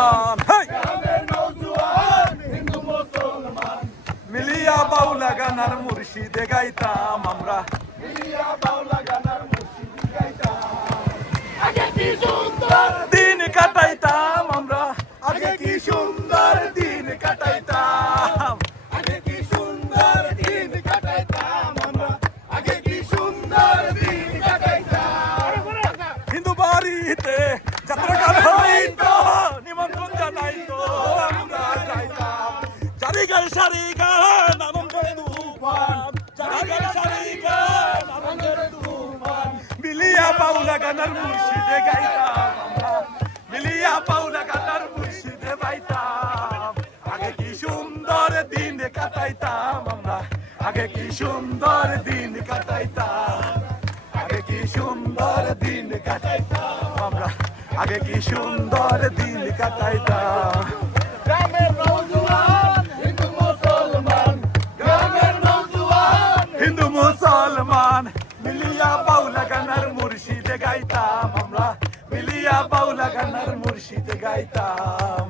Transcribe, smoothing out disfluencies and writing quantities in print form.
গাইতাম, হেই! গ্রামের নওজোয়ান হিন্দু মুসলমান মিলিয়া বাউলা গান আর মুর্শিদে গাইতাম আমরা। মিলিয়া বাউলা গান আর মুর্শিদি গাইতাম। আগে কি সুন্দর দিন কাটাইতাম আমরা, আগে কি সুন্দর দিন কাটাইতাম। আগে কি সুন্দর দিন কাটাইতাম আমরা আগে কি সুন্দর দিন কাটাইতাম। হিন্দু বাড়িতে যাত্রা গান হইতো, নিমন্ত্রণ জানাইতো, আমরা যাইতাম। জারি গান সারি গান আনন্দের তুফান, জারি গান সারি গান আনন্দের তুফান। মিলিয়া বাউলা গান আর মুর্শিদে গাইতাম আমরা, মিলিয়া বাউলা গান আর মুর্শিদে গাইতাম। আগে কি সুন্দর দিন কাটাইতাম আমরা, আগে কি সুন্দর দিন কাটাইতাম। আগে কি সুন্দর দিন কাটাইতাম আমরা, আগে কি সুন্দর দিন কাটাইতাম। গ্রামের নওজোয়ান হিন্দু মুসলমান গ্রামের নওজোয়ান হিন্দু মুসলমান মিলিয়া বাউলা গানার মুর্শিদে গাইতাম আমরা, মিলিয়া বাউলা গানার মুর্শিদে গাইতাম।